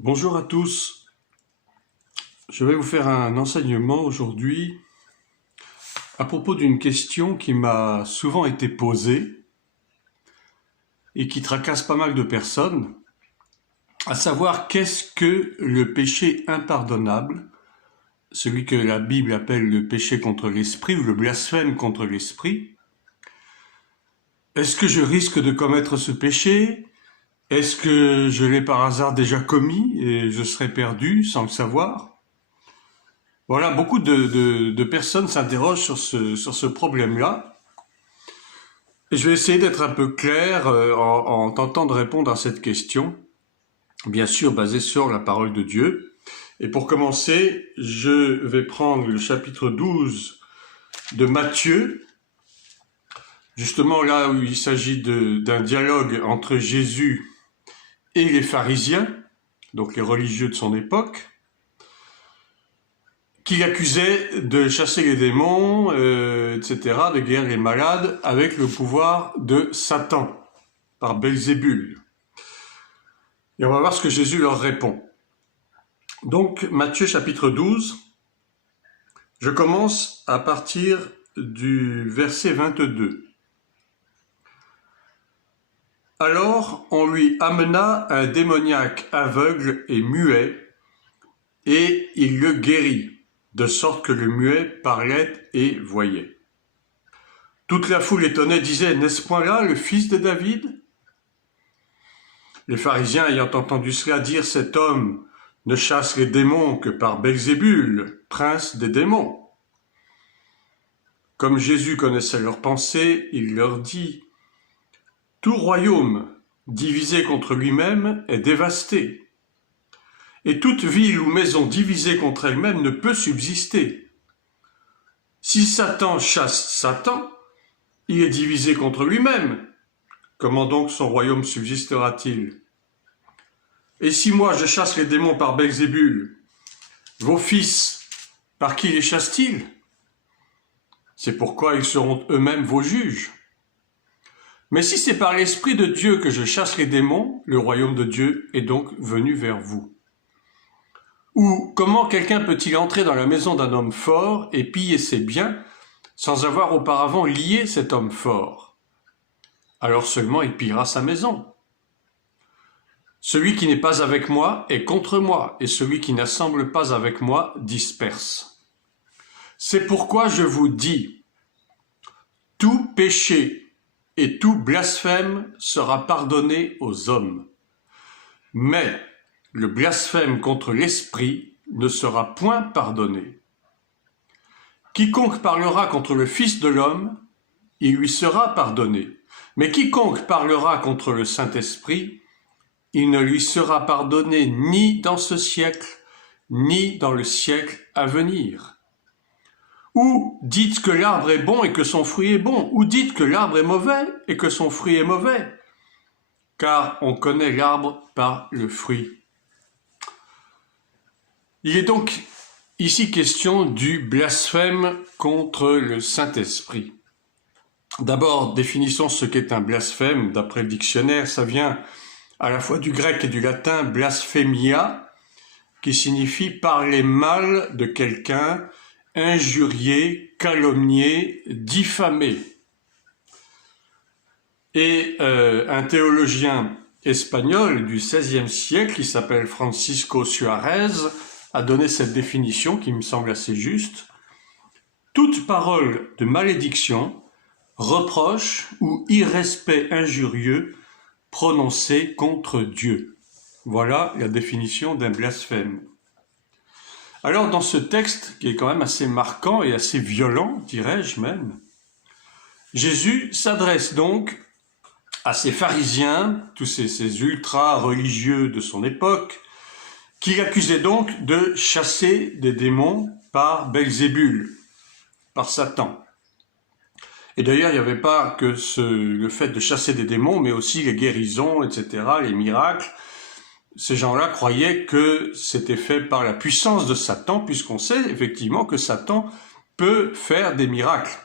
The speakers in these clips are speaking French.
Bonjour à tous, je vais vous faire un enseignement aujourd'hui à propos d'une question qui m'a souvent été posée et qui tracasse pas mal de personnes, à savoir qu'est-ce que le péché impardonnable, celui que la Bible appelle le péché contre l'esprit ou le blasphème contre l'esprit. Est-ce que je risque de commettre ce péché? Est-ce que je l'ai par hasard déjà commis et je serai perdu sans le savoir? Voilà, beaucoup de personnes s'interrogent sur ce problème-là. Et je vais essayer d'être un peu clair en tentant de répondre à cette question, bien sûr basée sur la parole de Dieu. Et pour commencer, je vais prendre le chapitre 12 de Matthieu, justement là où il s'agit d'un dialogue entre Jésus et les pharisiens, donc les religieux de son époque, qui l'accusait de chasser les démons, etc., de guérir les malades avec le pouvoir de Satan, par Belzébul. Et on va voir ce que Jésus leur répond. Donc, Matthieu chapitre 12, je commence à partir du verset 22. Alors, on lui amena un démoniaque aveugle et muet, et il le guérit, de sorte que le muet parlait et voyait. Toute la foule étonnée disait, n'est-ce point là le fils de David? Les pharisiens ayant entendu cela dire, cet homme ne chasse les démons que par Belzébul, prince des démons. Comme Jésus connaissait leurs pensées, il leur dit, tout royaume divisé contre lui-même est dévasté, et toute ville ou maison divisée contre elle-même ne peut subsister. Si Satan chasse Satan, il est divisé contre lui-même. Comment donc son royaume subsistera-t-il? Et si moi je chasse les démons par Belzébul, vos fils, par qui les chassent-ils? C'est pourquoi ils seront eux-mêmes vos juges. Mais si c'est par l'Esprit de Dieu que je chasse les démons, le royaume de Dieu est donc venu vers vous. Ou comment quelqu'un peut-il entrer dans la maison d'un homme fort et piller ses biens sans avoir auparavant lié cet homme fort? Alors seulement il pillera sa maison. Celui qui n'est pas avec moi est contre moi, et celui qui n'assemble pas avec moi disperse. C'est pourquoi je vous dis, tout péché et tout blasphème sera pardonné aux hommes. Mais le blasphème contre l'Esprit ne sera point pardonné. Quiconque parlera contre le Fils de l'homme, il lui sera pardonné. Mais quiconque parlera contre le Saint-Esprit, il ne lui sera pardonné ni dans ce siècle, ni dans le siècle à venir. Ou dites que l'arbre est bon et que son fruit est bon, ou dites que l'arbre est mauvais et que son fruit est mauvais, car on connaît l'arbre par le fruit. Il est donc ici question du blasphème contre le Saint-Esprit. D'abord, définissons ce qu'est un blasphème. D'après le dictionnaire, ça vient à la fois du grec et du latin blasphémia, qui signifie parler mal de quelqu'un, injurier, calomnier, diffamer. Et un théologien espagnol du XVIe siècle, qui s'appelle Francisco Suárez, a donné cette définition qui me semble assez juste. Toute parole de malédiction, reproche ou irrespect injurieux prononcé contre Dieu. Voilà la définition d'un blasphème. Alors dans ce texte, qui est quand même assez marquant et assez violent, dirais-je même, Jésus s'adresse donc à ces pharisiens, tous ces ultra-religieux de son époque, qui l'accusaient donc de chasser des démons par Belzébul, par Satan. Et d'ailleurs, il n'y avait pas que le fait de chasser des démons, mais aussi les guérisons, etc., les miracles. Ces gens-là croyaient que c'était fait par la puissance de Satan, puisqu'on sait effectivement que Satan peut faire des miracles.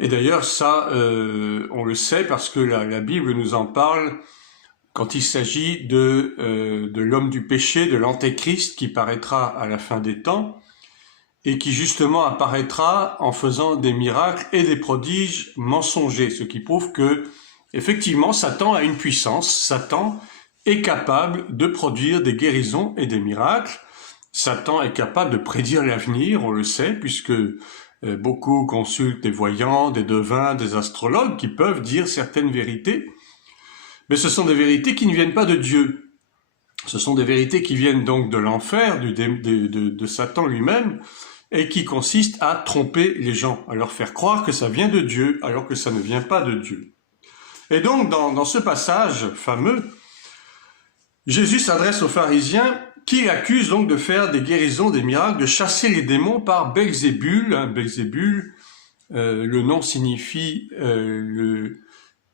Et d'ailleurs, ça, on le sait parce que la Bible nous en parle quand il s'agit de l'homme du péché, de l'antéchrist qui paraîtra à la fin des temps et qui justement apparaîtra en faisant des miracles et des prodiges mensongers, ce qui prouve que effectivement Satan a une puissance, Satan est capable de produire des guérisons et des miracles, Satan est capable de prédire l'avenir, on le sait, puisque beaucoup consultent des voyants, des devins, des astrologues qui peuvent dire certaines vérités. Mais ce sont des vérités qui ne viennent pas de Dieu. Ce sont des vérités qui viennent donc de l'enfer, de Satan lui-même, et qui consistent à tromper les gens, à leur faire croire que ça vient de Dieu, alors que ça ne vient pas de Dieu. Et donc, dans ce passage fameux, Jésus s'adresse aux pharisiens qui l'accusent donc de faire des guérisons, des miracles, de chasser les démons par Belzébul. Belzébul, le nom signifie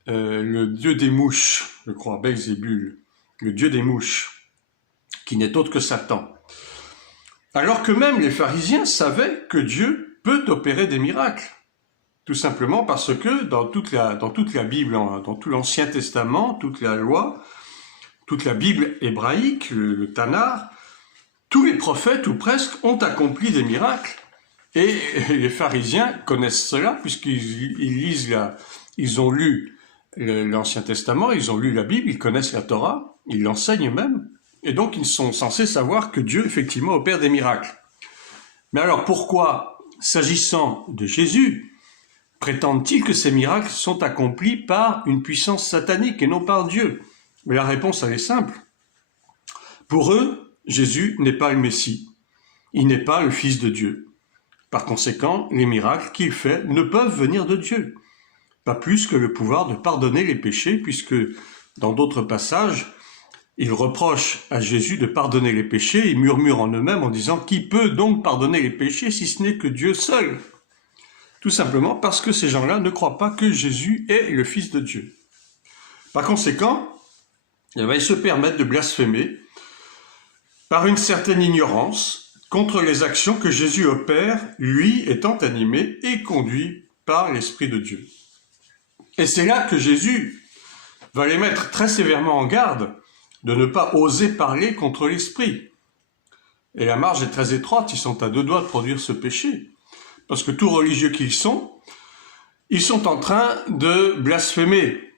le dieu des mouches, je crois, Belzébul, le dieu des mouches, qui n'est autre que Satan. Alors que même les pharisiens savaient que Dieu peut opérer des miracles, tout simplement parce que dans toute la Bible, dans tout l'Ancien Testament, toute la loi, toute la Bible hébraïque, le Tanakh, tous les prophètes ou presque ont accompli des miracles. Et les pharisiens connaissent cela ils ont lu l'Ancien Testament, ils ont lu la Bible, ils connaissent la Torah, ils l'enseignent même, et donc ils sont censés savoir que Dieu effectivement opère des miracles. Mais alors pourquoi, s'agissant de Jésus, prétendent-ils que ces miracles sont accomplis par une puissance satanique et non par Dieu? Mais la réponse elle est simple. Pour eux, Jésus n'est pas le Messie, il n'est pas le Fils de Dieu. Par conséquent, les miracles qu'il fait ne peuvent venir de Dieu. Pas plus que le pouvoir de pardonner les péchés, puisque dans d'autres passages, ils reprochent à Jésus de pardonner les péchés, ils murmurent en eux-mêmes en disant « Qui peut donc pardonner les péchés si ce n'est que Dieu seul ?» Tout simplement parce que ces gens-là ne croient pas que Jésus est le Fils de Dieu. Par conséquent, ils se permettent de blasphémer par une certaine ignorance contre les actions que Jésus opère, lui étant animé et conduit par l'Esprit de Dieu. Et c'est là que Jésus va les mettre très sévèrement en garde de ne pas oser parler contre l'Esprit. Et la marge est très étroite, ils sont à deux doigts de produire ce péché. Parce que tout religieux qu'ils sont, ils sont en train de blasphémer.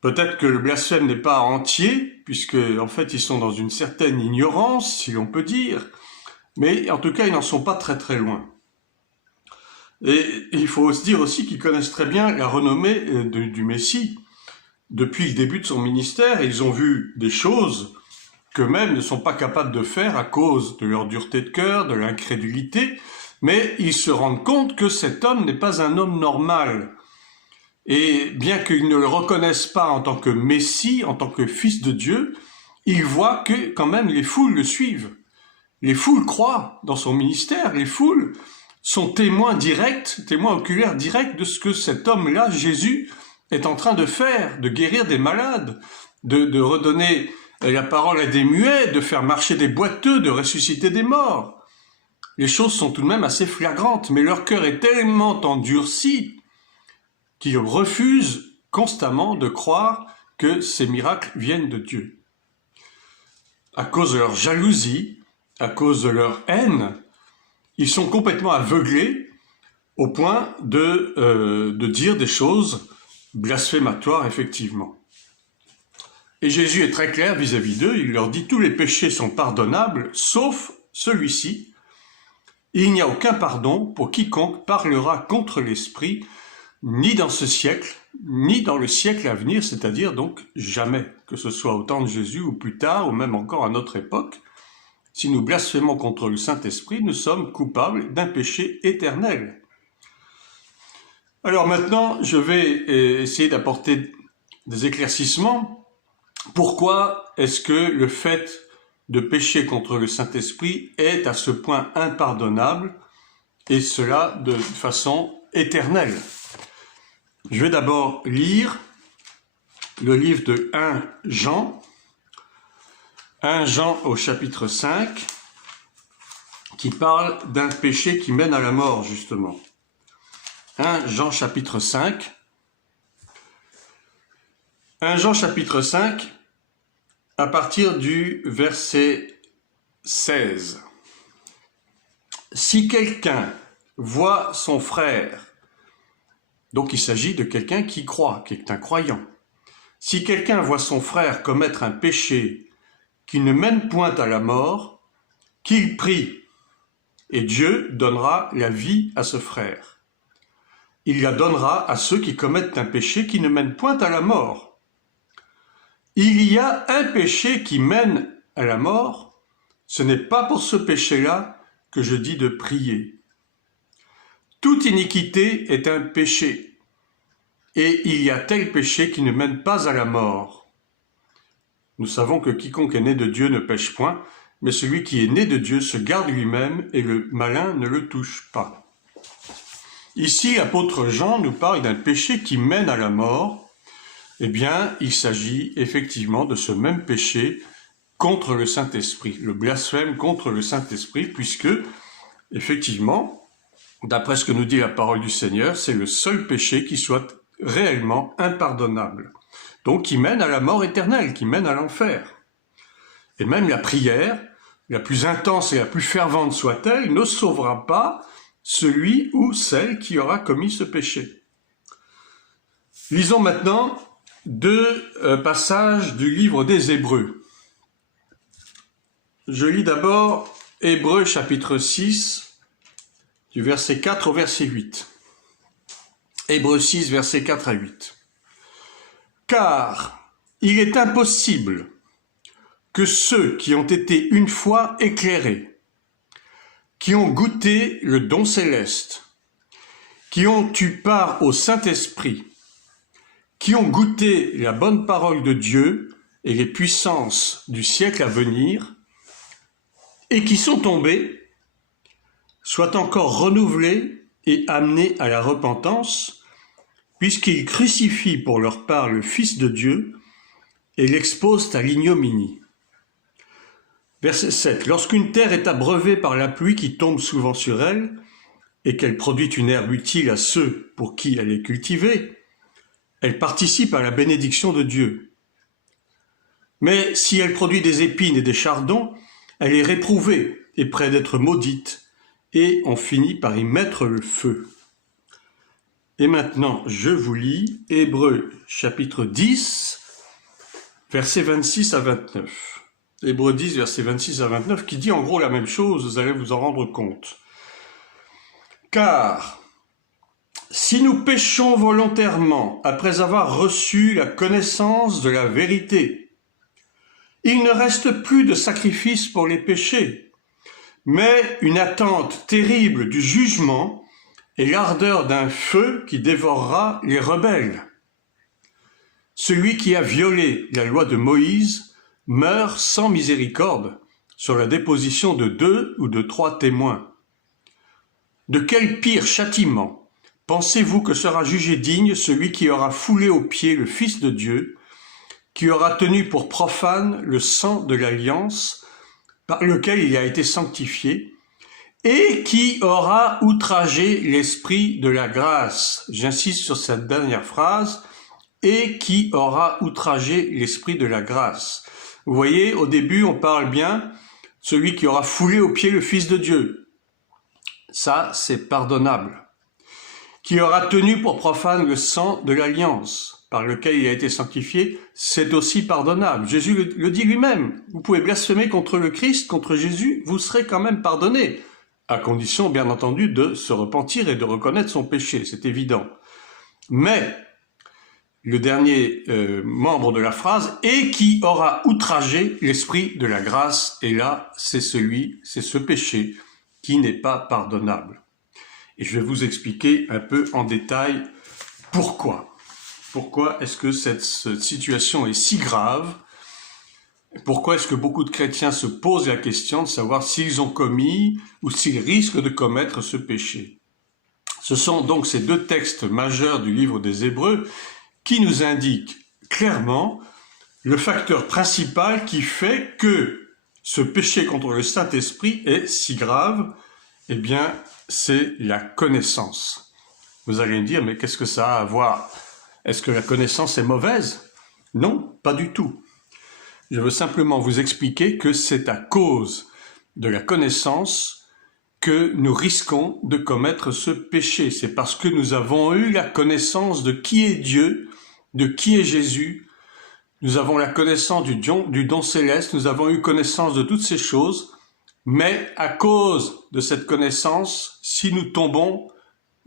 Peut-être que le blasphème n'est pas entier, puisque en fait ils sont dans une certaine ignorance, si l'on peut dire, mais en tout cas ils n'en sont pas très très loin. Et il faut se dire aussi qu'ils connaissent très bien la renommée du Messie. Depuis le début de son ministère, ils ont vu des choses qu'eux-mêmes ne sont pas capables de faire à cause de leur dureté de cœur, de l'incrédulité, mais ils se rendent compte que cet homme n'est pas un homme normal. Et bien qu'ils ne le reconnaissent pas en tant que Messie, en tant que Fils de Dieu, ils voient que quand même les foules le suivent. Les foules croient dans son ministère, les foules sont témoins directs, témoins oculaires directs de ce que cet homme-là, Jésus, est en train de faire, de guérir des malades, de redonner la parole à des muets, de faire marcher des boiteux, de ressusciter des morts. Les choses sont tout de même assez flagrantes, mais leur cœur est tellement endurci qu'ils refusent constamment de croire que ces miracles viennent de Dieu. À cause de leur jalousie, à cause de leur haine, ils sont complètement aveuglés au point de dire des choses blasphématoires, effectivement. Et Jésus est très clair vis-à-vis d'eux, il leur dit « Tous les péchés sont pardonnables, sauf celui-ci. Il n'y a aucun pardon pour quiconque parlera contre l'Esprit, ni dans ce siècle, ni dans le siècle à venir, c'est-à-dire donc jamais, que ce soit au temps de Jésus ou plus tard, ou même encore à notre époque. Si nous blasphémons contre le Saint-Esprit, nous sommes coupables d'un péché éternel. » Alors maintenant, je vais essayer d'apporter des éclaircissements. Pourquoi est-ce que le fait de pécher contre le Saint-Esprit est à ce point impardonnable, et cela de façon éternelle? Je vais d'abord lire le livre de 1 Jean au chapitre 5, qui parle d'un péché qui mène à la mort, justement. 1 Jean chapitre 5. 1 Jean chapitre 5, à partir du verset 16. Si quelqu'un voit son frère, donc il s'agit de quelqu'un qui croit, qui est un croyant. Si quelqu'un voit son frère commettre un péché qui ne mène point à la mort, qu'il prie, et Dieu donnera la vie à ce frère. Il la donnera à ceux qui commettent un péché qui ne mène point à la mort. Il y a un péché qui mène à la mort, ce n'est pas pour ce péché-là que je dis de prier. Toute iniquité est un péché, et il y a tel péché qui ne mène pas à la mort. Nous savons que quiconque est né de Dieu ne pêche point, mais celui qui est né de Dieu se garde lui-même et le malin ne le touche pas. Ici, l'apôtre Jean nous parle d'un péché qui mène à la mort. Eh bien, il s'agit effectivement de ce même péché contre le Saint-Esprit, le blasphème contre le Saint-Esprit, puisque, effectivement, d'après ce que nous dit la parole du Seigneur, c'est le seul péché qui soit réellement impardonnable. Donc, qui mène à la mort éternelle, qui mène à l'enfer. Et même la prière, la plus intense et la plus fervente soit-elle, ne sauvera pas celui ou celle qui aura commis ce péché. Lisons maintenant deux passages du livre des Hébreux. Je lis d'abord Hébreux chapitre 6, du verset 4 au verset 8. Hébreux 6, versets 4 à 8. Car il est impossible que ceux qui ont été une fois éclairés, qui ont goûté le don céleste, qui ont eu part au Saint-Esprit, qui ont goûté la bonne parole de Dieu et les puissances du siècle à venir, et qui sont tombés, soient encore renouvelés et amenés à la repentance, puisqu'ils crucifient pour leur part le Fils de Dieu et l'exposent à l'ignominie. Verset 7. Lorsqu'une terre est abreuvée par la pluie qui tombe souvent sur elle, et qu'elle produit une herbe utile à ceux pour qui elle est cultivée, elle participe à la bénédiction de Dieu. Mais si elle produit des épines et des chardons, elle est réprouvée et près d'être maudite, et on finit par y mettre le feu. Et maintenant, je vous lis Hébreux chapitre 10, versets 26 à 29. Hébreux 10, versets 26 à 29, qui dit en gros la même chose, vous allez vous en rendre compte. Car si nous péchons volontairement après avoir reçu la connaissance de la vérité, il ne reste plus de sacrifice pour les péchés, mais une attente terrible du jugement et l'ardeur d'un feu qui dévorera les rebelles. Celui qui a violé la loi de Moïse meurt sans miséricorde sur la déposition de 2 ou de 3 témoins. De quel pire châtiment pensez-vous que sera jugé digne celui qui aura foulé aux pieds le Fils de Dieu, qui aura tenu pour profane le sang de l'alliance par lequel il a été sanctifié, et qui aura outragé l'esprit de la grâce. J'insiste sur cette dernière phrase, et qui aura outragé l'esprit de la grâce. Vous voyez, au début, on parle bien celui qui aura foulé aux pieds le Fils de Dieu. Ça, c'est pardonnable. Qui aura tenu pour profane le sang de l'alliance par lequel il a été sanctifié, c'est aussi pardonnable. Jésus le dit lui-même. Vous pouvez blasphémer contre le Christ, contre Jésus, vous serez quand même pardonné, à condition, bien entendu, de se repentir et de reconnaître son péché, c'est évident. Mais le dernier membre de la phrase, et qui aura outragé l'esprit de la grâce, et là, c'est ce péché qui n'est pas pardonnable. Et je vais vous expliquer un peu en détail pourquoi. Pourquoi est-ce que cette situation est si grave? Pourquoi est-ce que beaucoup de chrétiens se posent la question de savoir s'ils ont commis ou s'ils risquent de commettre ce péché? Ce sont donc ces deux textes majeurs du livre des Hébreux qui nous indiquent clairement le facteur principal qui fait que ce péché contre le Saint-Esprit est si grave. Eh bien, c'est la connaissance. Vous allez me dire, mais qu'est-ce que ça a à voir? Est-ce que la connaissance est mauvaise? Non, pas du tout. Je veux simplement vous expliquer que c'est à cause de la connaissance que nous risquons de commettre ce péché. C'est parce que nous avons eu la connaissance de qui est Dieu, de qui est Jésus. Nous avons la connaissance du don céleste, nous avons eu connaissance de toutes ces choses, mais à cause de cette connaissance, si nous tombons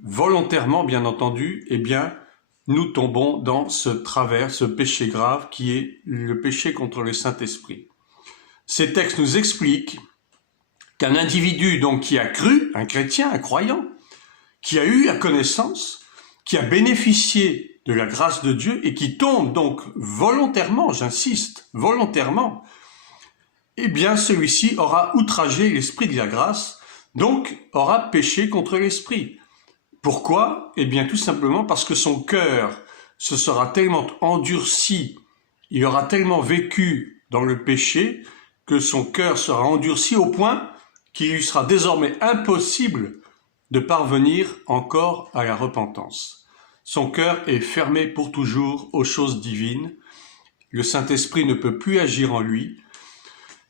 volontairement, bien entendu, eh bien, nous tombons dans ce travers, ce péché grave qui est le péché contre le Saint-Esprit. Ces textes nous expliquent qu'un individu donc qui a cru, un chrétien, un croyant, qui a eu la connaissance, qui a bénéficié de la grâce de Dieu et qui tombe donc volontairement, j'insiste, volontairement, eh bien celui-ci aura outragé l'esprit de la grâce, donc aura péché contre l'esprit. Pourquoi? Eh bien tout simplement parce que son cœur se sera tellement endurci, il aura tellement vécu dans le péché que son cœur sera endurci au point qu'il lui sera désormais impossible de parvenir encore à la repentance. Son cœur est fermé pour toujours aux choses divines. Le Saint-Esprit ne peut plus agir en lui.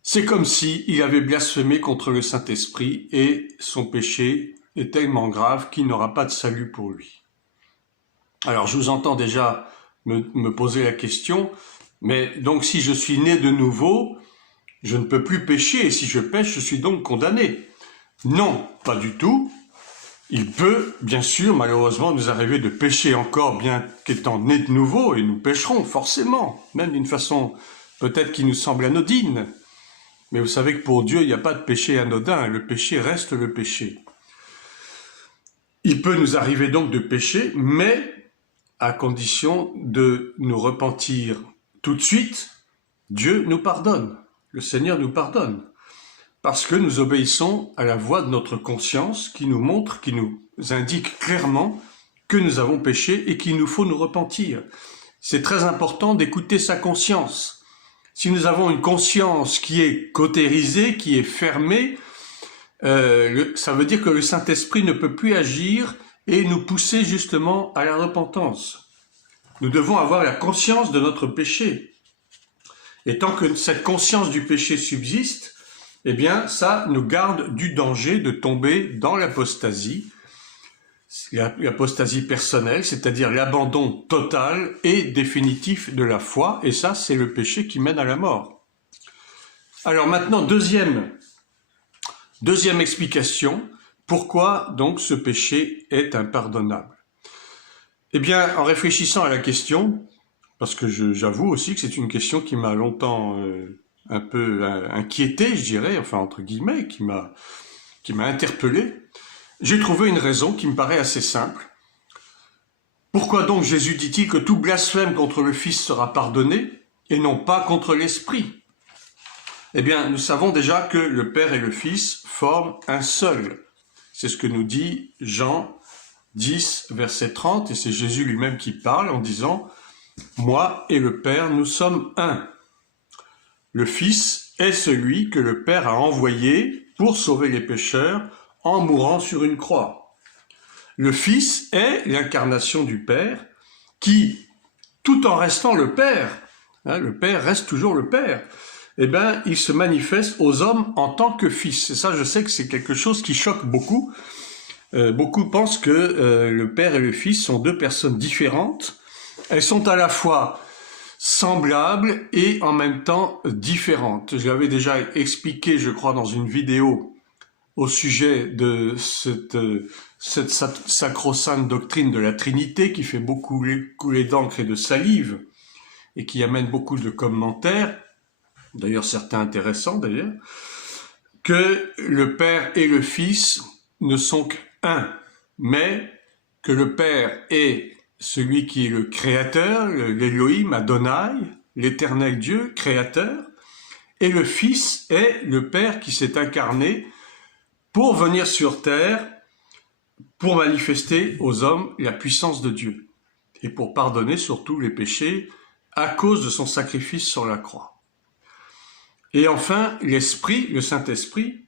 C'est comme s'il avait blasphémé contre le Saint-Esprit et son péché est tellement grave qu'il n'aura pas de salut pour lui. Alors je vous entends déjà me poser la question, mais donc si je suis né de nouveau, je ne peux plus pécher et si je pêche, je suis donc condamné. Non, pas du tout. Il peut, bien sûr, malheureusement, nous arriver de pécher encore, bien qu'étant nés de nouveau, et nous pécherons forcément, même d'une façon peut-être qui nous semble anodine. Mais vous savez que pour Dieu, il n'y a pas de péché anodin, le péché reste le péché. Il peut nous arriver donc de pécher, mais à condition de nous repentir tout de suite, Dieu nous pardonne, le Seigneur nous pardonne. Parce que nous obéissons à la voix de notre conscience qui nous montre, qui nous indique clairement que nous avons péché et qu'il nous faut nous repentir. C'est très important d'écouter sa conscience. Si nous avons une conscience qui est cautérisée, qui est fermée, ça veut dire que le Saint-Esprit ne peut plus agir et nous pousser justement à la repentance. Nous devons avoir la conscience de notre péché. Et tant que cette conscience du péché subsiste, eh bien, ça nous garde du danger de tomber dans l'apostasie personnelle, c'est-à-dire l'abandon total et définitif de la foi, et ça, c'est le péché qui mène à la mort. Alors maintenant, deuxième explication, pourquoi donc ce péché est impardonnable? Eh bien, en réfléchissant à la question, parce que j'avoue aussi que c'est une question qui m'a longtemps un peu inquiété, je dirais, enfin entre guillemets, qui m'a interpellé, j'ai trouvé une raison qui me paraît assez simple. Pourquoi donc Jésus dit-il que tout blasphème contre le Fils sera pardonné et non pas contre l'Esprit? Eh bien, nous savons déjà que le Père et le Fils forment un seul. C'est ce que nous dit Jean 10, verset 30, et c'est Jésus lui-même qui parle en disant « Moi et le Père, nous sommes un ». Le Fils est celui que le Père a envoyé pour sauver les pécheurs en mourant sur une croix. Le Fils est l'incarnation du Père qui, tout en restant le Père, le Père reste toujours le Père, eh bien, il se manifeste aux hommes en tant que Fils. Et ça, je sais que c'est quelque chose qui choque beaucoup. Beaucoup pensent que le Père et le Fils sont deux personnes différentes. Elles sont à la fois semblables et en même temps différentes. Je l'avais déjà expliqué, je crois, dans une vidéo au sujet de cette sacro-sainte doctrine de la Trinité qui fait beaucoup couler d'encre et de salive et qui amène beaucoup de commentaires, d'ailleurs certains intéressants d'ailleurs, que le Père et le Fils ne sont qu'un, mais que le Père est celui qui est le Créateur, l'Élohim, Adonai, l'éternel Dieu, Créateur, et le Fils est le Père qui s'est incarné pour venir sur terre, pour manifester aux hommes la puissance de Dieu, et pour pardonner surtout les péchés à cause de son sacrifice sur la croix. Et enfin, l'Esprit, le Saint-Esprit,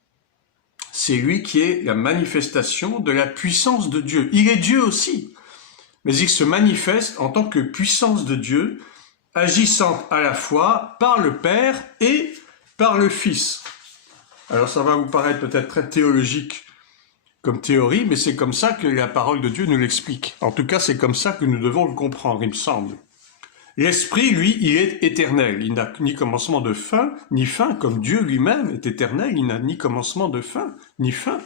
c'est lui qui est la manifestation de la puissance de Dieu. Il est Dieu aussi, mais il se manifeste en tant que puissance de Dieu agissant à la fois par le Père et par le Fils. Alors ça va vous paraître peut-être très théologique comme théorie, mais c'est comme ça que la parole de Dieu nous l'explique. En tout cas, c'est comme ça que nous devons le comprendre, il me semble. L'Esprit, lui, il est éternel. Il n'a ni commencement de fin, ni fin, comme Dieu lui-même est éternel. Il n'a ni commencement de fin, ni fin.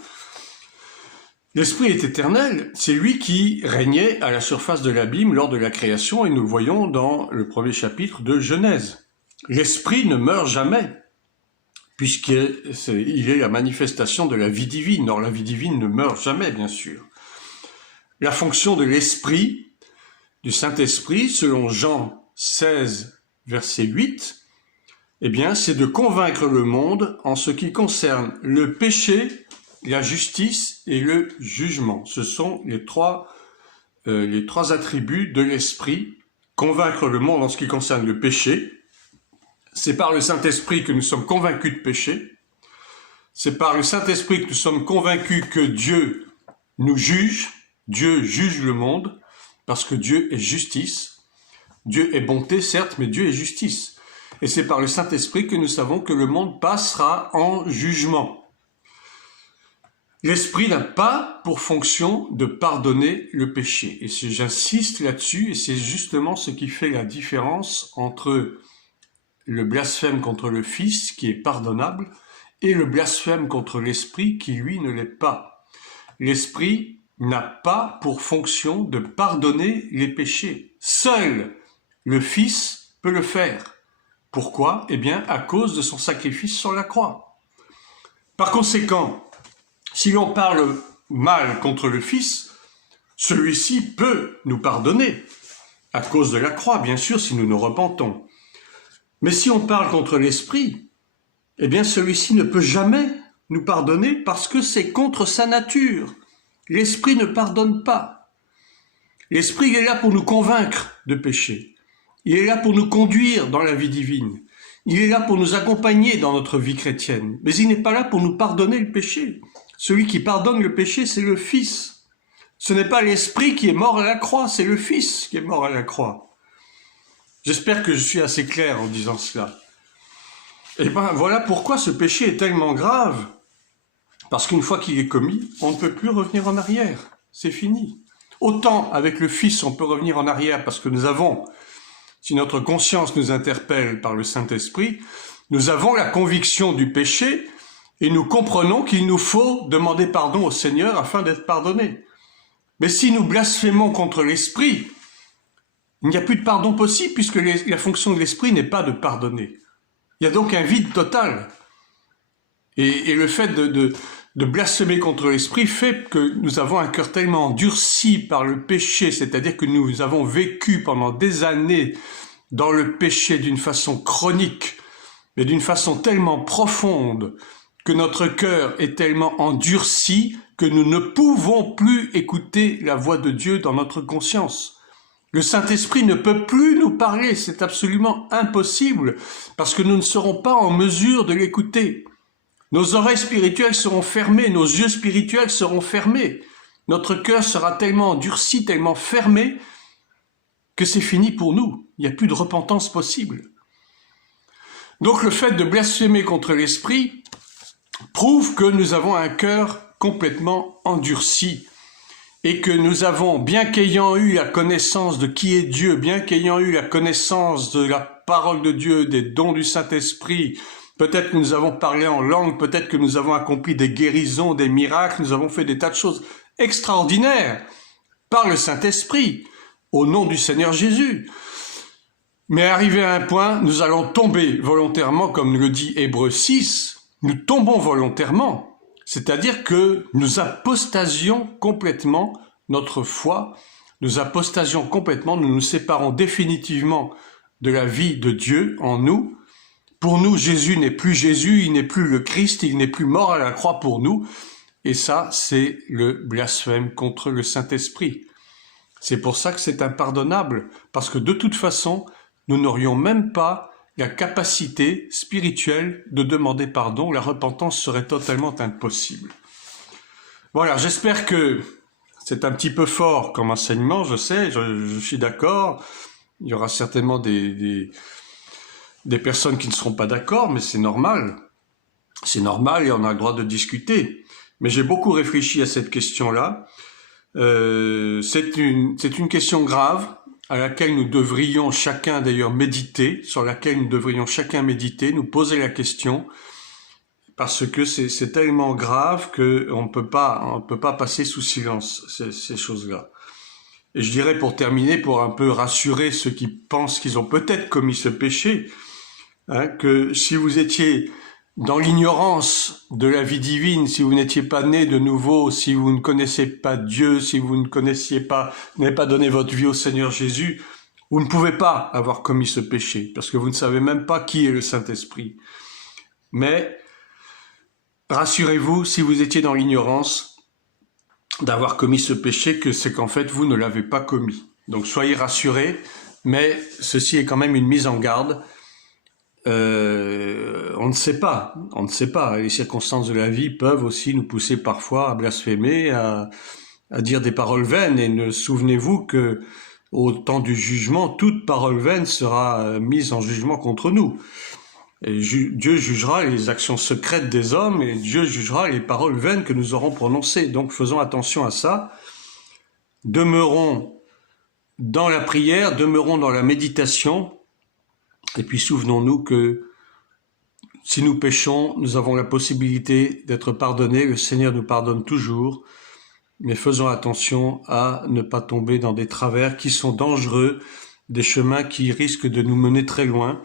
L'Esprit est éternel. C'est lui qui régnait à la surface de l'abîme lors de la création, et nous le voyons dans le premier chapitre de Genèse. L'Esprit ne meurt jamais, puisqu'il est la manifestation de la vie divine. Or, la vie divine ne meurt jamais, bien sûr. La fonction de l'Esprit, du Saint-Esprit, selon Jean 16, verset 8, eh bien, c'est de convaincre le monde en ce qui concerne le péché, la justice et le jugement. Ce sont les trois attributs de l'Esprit. Convaincre le monde en ce qui concerne le péché. C'est par le Saint-Esprit que nous sommes convaincus de péché. C'est par le Saint-Esprit que nous sommes convaincus que Dieu nous juge. Dieu juge le monde parce que Dieu est justice. Dieu est bonté, certes, mais Dieu est justice. Et c'est par le Saint-Esprit que nous savons que le monde passera en jugement. L'Esprit n'a pas pour fonction de pardonner le péché. Et j'insiste là-dessus, et c'est justement ce qui fait la différence entre le blasphème contre le Fils, qui est pardonnable, et le blasphème contre l'Esprit, qui lui ne l'est pas. L'Esprit n'a pas pour fonction de pardonner les péchés. Seul le Fils peut le faire. Pourquoi? Eh bien, à cause de son sacrifice sur la croix. Par conséquent, si l'on parle mal contre le Fils, celui-ci peut nous pardonner, à cause de la croix, bien sûr, si nous nous repentons. Mais si on parle contre l'Esprit, eh bien, celui-ci ne peut jamais nous pardonner parce que c'est contre sa nature. L'Esprit ne pardonne pas. L'Esprit, il est là pour nous convaincre de péché. Il est là pour nous conduire dans la vie divine. Il est là pour nous accompagner dans notre vie chrétienne. Mais il n'est pas là pour nous pardonner le péché. Celui qui pardonne le péché, c'est le Fils. Ce n'est pas l'Esprit qui est mort à la croix, c'est le Fils qui est mort à la croix. J'espère que je suis assez clair en disant cela. Et bien voilà pourquoi ce péché est tellement grave. Parce qu'une fois qu'il est commis, on ne peut plus revenir en arrière. C'est fini. Autant avec le Fils, on peut revenir en arrière parce que nous avons, si notre conscience nous interpelle par le Saint-Esprit, nous avons la conviction du péché et nous comprenons qu'il nous faut demander pardon au Seigneur afin d'être pardonnés. Mais si nous blasphémons contre l'Esprit, il n'y a plus de pardon possible puisque la fonction de l'Esprit n'est pas de pardonner. Il y a donc un vide total. Et le fait de blasphémer contre l'Esprit fait que nous avons un cœur tellement endurci par le péché, c'est-à-dire que nous avons vécu pendant des années dans le péché d'une façon chronique, mais d'une façon tellement profonde que notre cœur est tellement endurci que nous ne pouvons plus écouter la voix de Dieu dans notre conscience. Le Saint-Esprit ne peut plus nous parler, c'est absolument impossible, parce que nous ne serons pas en mesure de l'écouter. Nos oreilles spirituelles seront fermées, nos yeux spirituels seront fermés. Notre cœur sera tellement endurci, tellement fermé, que c'est fini pour nous. Il n'y a plus de repentance possible. Donc le fait de blasphémer contre l'Esprit prouve que nous avons un cœur complètement endurci et que nous avons, bien qu'ayant eu la connaissance de qui est Dieu, bien qu'ayant eu la connaissance de la parole de Dieu, des dons du Saint-Esprit, peut-être que nous avons parlé en langue, peut-être que nous avons accompli des guérisons, des miracles, nous avons fait des tas de choses extraordinaires par le Saint-Esprit, au nom du Seigneur Jésus. Mais arrivé à un point, nous allons tomber volontairement, comme le dit Hébreux 6, nous tombons volontairement, c'est-à-dire que nous apostasions complètement notre foi, nous apostasions complètement, nous nous séparons définitivement de la vie de Dieu en nous. Pour nous, Jésus n'est plus Jésus, il n'est plus le Christ, il n'est plus mort à la croix pour nous. Et ça, c'est le blasphème contre le Saint-Esprit. C'est pour ça que c'est impardonnable, parce que de toute façon, nous n'aurions même pas la capacité spirituelle de demander pardon, la repentance serait totalement impossible. Voilà, j'espère que c'est un petit peu fort comme enseignement, je sais, je suis d'accord. Il y aura certainement des personnes qui ne seront pas d'accord, mais c'est normal. C'est normal et on a le droit de discuter. Mais j'ai beaucoup réfléchi à cette question-là. C'est une question grave à laquelle nous devrions chacun d'ailleurs méditer, sur laquelle nous devrions chacun méditer, nous poser la question, parce que c'est tellement grave qu'on peut pas passer sous silence ces choses-là. Et je dirais pour terminer, pour un peu rassurer ceux qui pensent qu'ils ont peut-être commis ce péché, hein, que si vous étiez dans l'ignorance de la vie divine, si vous n'étiez pas né de nouveau, si vous ne connaissez pas Dieu, si vous n'avez pas donné votre vie au Seigneur Jésus, vous ne pouvez pas avoir commis ce péché, parce que vous ne savez même pas qui est le Saint-Esprit. Mais rassurez-vous, si vous étiez dans l'ignorance d'avoir commis ce péché, que c'est qu'en fait vous ne l'avez pas commis. Donc soyez rassurés, mais ceci est quand même une mise en garde. On ne sait pas. Les circonstances de la vie peuvent aussi nous pousser parfois à blasphémer, à dire des paroles vaines. Et souvenez-vous que au temps du jugement, toute parole vaine sera mise en jugement contre nous. Et Dieu jugera les actions secrètes des hommes et Dieu jugera les paroles vaines que nous aurons prononcées. Donc faisons attention à ça. Demeurons dans la prière, demeurons dans la méditation. Et puis souvenons-nous que si nous péchons, nous avons la possibilité d'être pardonnés. Le Seigneur nous pardonne toujours. Mais faisons attention à ne pas tomber dans des travers qui sont dangereux, des chemins qui risquent de nous mener très loin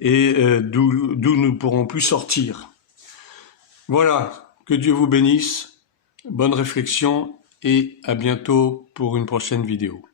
et d'où nous ne pourrons plus sortir. Voilà, que Dieu vous bénisse, bonne réflexion et à bientôt pour une prochaine vidéo.